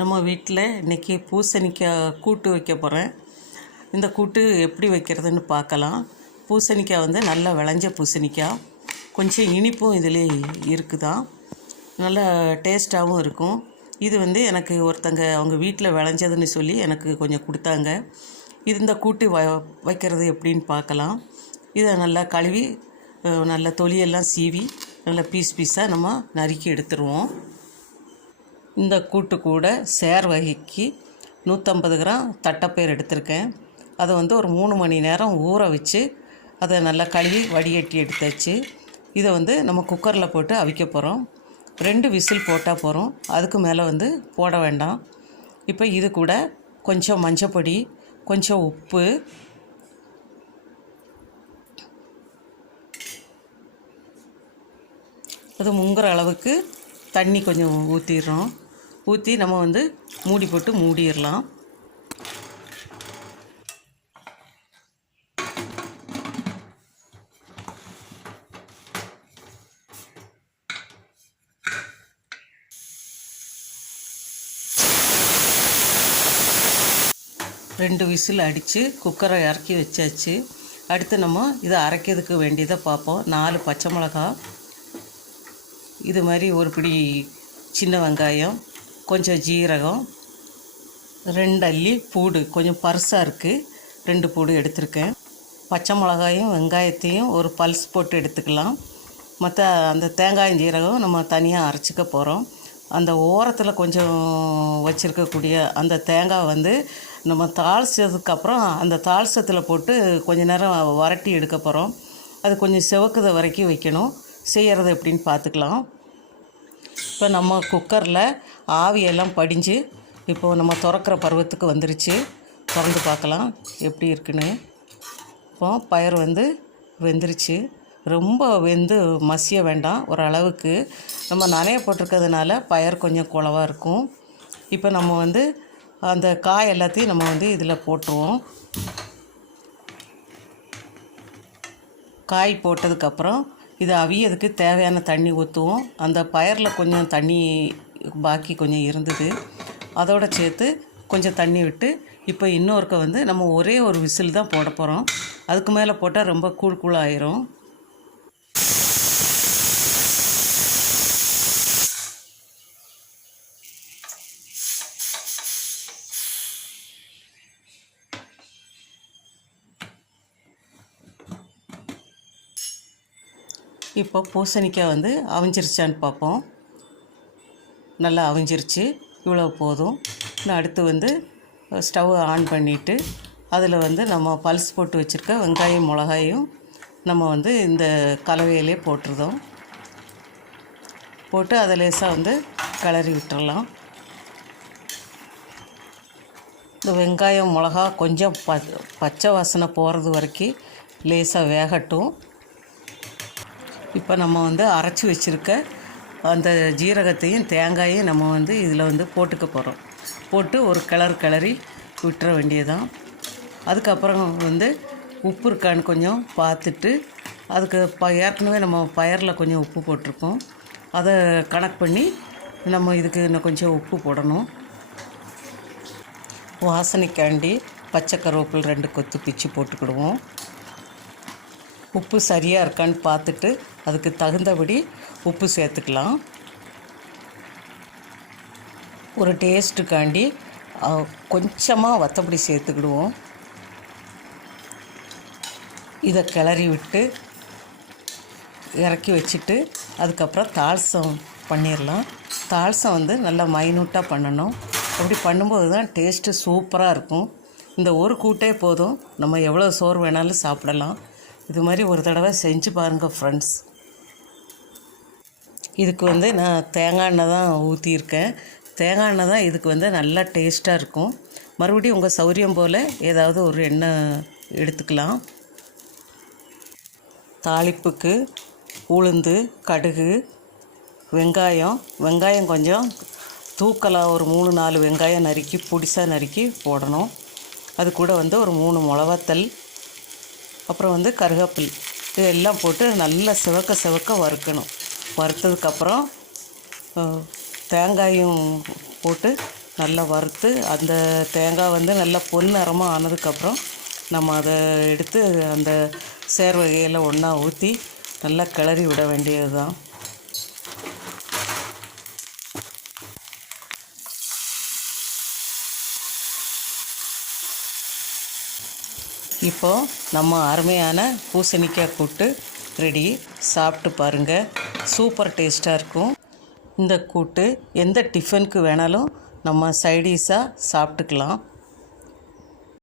நம்ம வீட்டில் இன்றைக்கி பூசணிக்காய் கூட்டு வைக்க போகிறேன். இந்த கூட்டு எப்படி வைக்கிறதுன்னு பார்க்கலாம். பூசணிக்காய் வந்து நல்லா விளைஞ்ச பூசணிக்காய், கொஞ்சம் இனிப்பும் இதில் இருக்குதான், நல்லா டேஸ்ட்டாகவும் இருக்கும். இது வந்து எனக்கு ஒருத்தங்க அவங்க வீட்டில் விளைஞ்சதுன்னு சொல்லி எனக்கு கொஞ்சம் கொடுத்தாங்க. இது இந்த கூட்டு வைக்கிறது எப்படின்னு பார்க்கலாம். இதை நல்லா கழுவி நல்லா தொலியெல்லாம் சீவி நல்லா பீஸாக நம்ம நறுக்கி எடுத்துருவோம். இந்த கூட்டு கூட சேர் வகைக்கு 150 கிராம் தட்டைப்பயிறு எடுத்திருக்கேன். அதை வந்து ஒரு 3 மணி நேரம் ஊற வச்சு அதை நல்லா கழுவி வடிகட்டி எடுத்தாச்சு. இதை வந்து நம்ம குக்கரில் போட்டு அவிக்க போகிறோம். 2 விசில் போட்டால் போகிறோம், அதுக்கு மேலே வந்து போட வேண்டாம். இப்போ இது கூட கொஞ்சம் மஞ்சப்பொடி, கொஞ்சம் உப்பு, அது முங்குற அளவுக்கு தண்ணி கொஞ்சம் ஊற்றி நம்ம வந்து மூடி போட்டு மூடிடலாம். ரெண்டு விசில் அடித்து குக்கரை இறக்கி வச்சாச்சு. அடுத்து நம்ம இதை அரைக்கிறதுக்கு வேண்டியதை பார்ப்போம். 4 பச்சை மிளகா, இது மாதிரி ஒரு பிடி சின்ன வெங்காயம், கொஞ்சம் ஜீரகம், 2 அள்ளி பூடு, கொஞ்சம் பருசாக இருக்குது, 2 பூடு எடுத்திருக்கேன். பச்சை மிளகாயும் வெங்காயத்தையும் ஒரு பல்ஸ் போட்டு எடுத்துக்கலாம். மற்ற அந்த தேங்காயும் ஜீரகம் நம்ம தனியாக அரைச்சிக்க போகிறோம். அந்த ஓரத்தில் கொஞ்சம் வச்சுருக்கக்கூடிய அந்த தேங்காய் வந்து நம்ம தாளிச்சதுக்கப்புறம் அந்த தாளிசத்தில் போட்டு கொஞ்சம் நேரம் வரட்டி எடுக்க போகிறோம். அது கொஞ்சம் செவக்குத வரைக்கும் வைக்கணும். செய்கிறது எப்படின்னு பார்த்துக்கலாம். இப்போ நம்ம குக்கரில் ஆவியெல்லாம் படிஞ்சு இப்போது நம்ம திறக்கிற பருவத்துக்கு வந்துருச்சு. திறந்து பார்க்கலாம் எப்படி இருக்குன்னு. இப்போ பயிர் வந்து வெந்துருச்சு. ரொம்ப வெந்து மசிய வேண்டாம், ஓரளவுக்கு. நம்ம நனைய போட்டிருக்கிறதுனால பயிர் கொஞ்சம் குழவாக இருக்கும். இப்போ நம்ம வந்து அந்த காய் எல்லாத்தையும் நம்ம வந்து இதில் போட்டுருவோம். காய் போட்டதுக்கப்புறம் இது அவியதுக்கு தேவையான தண்ணி ஊற்றுவோம். அந்த பயிரில் கொஞ்சம் தண்ணி பாக்கி கொஞ்சம் இருந்தது, அதோடு சேர்த்து கொஞ்சம் தண்ணி விட்டு இப்போ இன்னொருக்க வந்து நம்ம ஒரே ஒரு விசில் தான் போட போகிறோம். அதுக்கு மேலே போட்டால் ரொம்ப கூழாயிரும். இப்போ பூசணிக்காய் வந்து அவிஞ்சிருச்சான்னு பார்ப்போம். நல்லா அவிஞ்சிருச்சு, இவ்வளோ போதும். இன்னும் அடுத்து வந்து ஸ்டவ் ஆன் பண்ணிவிட்டு அதில் வந்து நம்ம பல்ஸ் போட்டு வச்சுருக்க வெங்காயம் மிளகாயும் நம்ம வந்து இந்த கலவையிலே போட்டுருதோம். போட்டு அதை லேசாக வந்து கிளறி விட்டுறலாம். இந்த வெங்காயம் மிளகா கொஞ்சம் பச்சை வாசனை போகிறது வரைக்கும் லேசாக வேகட்டும். இப்போ நம்ம வந்து அரைச்சி வச்சுருக்க அந்த ஜீரகத்தையும் தேங்காயும் நம்ம வந்து இதில் வந்து போட்டுக்க போகிறோம். போட்டு ஒரு கிளறி விட்டுற வேண்டியதான். அதுக்கப்புறம் வந்து உப்பு இருக்கான்னு கொஞ்சம் பார்த்துட்டு, அதுக்கு ஏற்கனவே நம்ம பயிரில் கொஞ்சம் உப்பு போட்டிருக்கோம், அதை கணக்கு பண்ணி நம்ம இதுக்கு இன்னும் கொஞ்சம் உப்பு போடணும். வாசனைக்காண்டி பச்சை கருவேப்பிலை 2 கொத்து பிச்சு போட்டுக்கிடுவோம். உப்பு சரியாக இருக்கான்னு பார்த்துட்டு அதுக்கு தகுந்தபடி உப்பு சேர்த்துக்கலாம். ஒரு டேஸ்ட்டுக்காண்டி கொஞ்சமாக வத்தப்பொடி சேர்த்துக்கிடுவோம். இதை கிளறி விட்டு இறக்கி வச்சுட்டு அதுக்கப்புறம் தாளிசம் பண்ணிடலாம். தாளிசம் வந்து நல்லா மைனூட்டாக பண்ணணும். அப்படி பண்ணும்போது தான் டேஸ்ட்டு சூப்பராக இருக்கும். இந்த ஒரு கூட்டே போதும், நம்ம எவ்வளோ சோறு வேணாலும் சாப்பிடலாம். இது மாதிரி ஒரு தடவை செஞ்சு பாருங்கள் ஃப்ரெண்ட்ஸ். இதுக்கு வந்து நான் தேங்காய் எண்ணெய் தான் ஊற்றியிருக்கேன். தேங்காய் எண்ணெய் தான் இதுக்கு வந்து நல்லா டேஸ்ட்டாக இருக்கும். மறுபடியும் உங்கள் சௌரியம் போல் ஏதாவது ஒரு எண்ணெய் எடுத்துக்கலாம். தாளிப்புக்கு உளுந்து, கடுகு, வெங்காயம் கொஞ்சம் தூக்கலாக ஒரு 3-4 வெங்காயம் நறுக்கி பொடிசாக நறுக்கி போடணும். அது கூட வந்து ஒரு 3 மிளகாத்தல், அப்புறம் வந்து கருவேப்பிலை, இதெல்லாம் போட்டு நல்லா செவக்க வறுக்கணும். வறுத்ததுக்கப்புறம் தேங்காயும் போட்டு நல்லா வறுத்து அந்த தேங்காய் வந்து நல்லா பொன்னிறமாக ஆனதுக்கப்புறம் நம்ம அதை எடுத்து அந்த சேர் வகையில் ஒன்றா ஊற்றி நல்லா கிளறி விட வேண்டியது தான். இப்போது நம்ம அருமையான பூசணிக்காய் கூட்டு ரெடி. சாப்பிட்டு பாருங்கள், சூப்பர் டேஸ்ட்டாக இருக்கும். இந்த கூட்டு எந்த டிஃபனுக்கு வேணாலும் நம்ம சைடிஷாக சாப்பிட்டுக்கலாம்.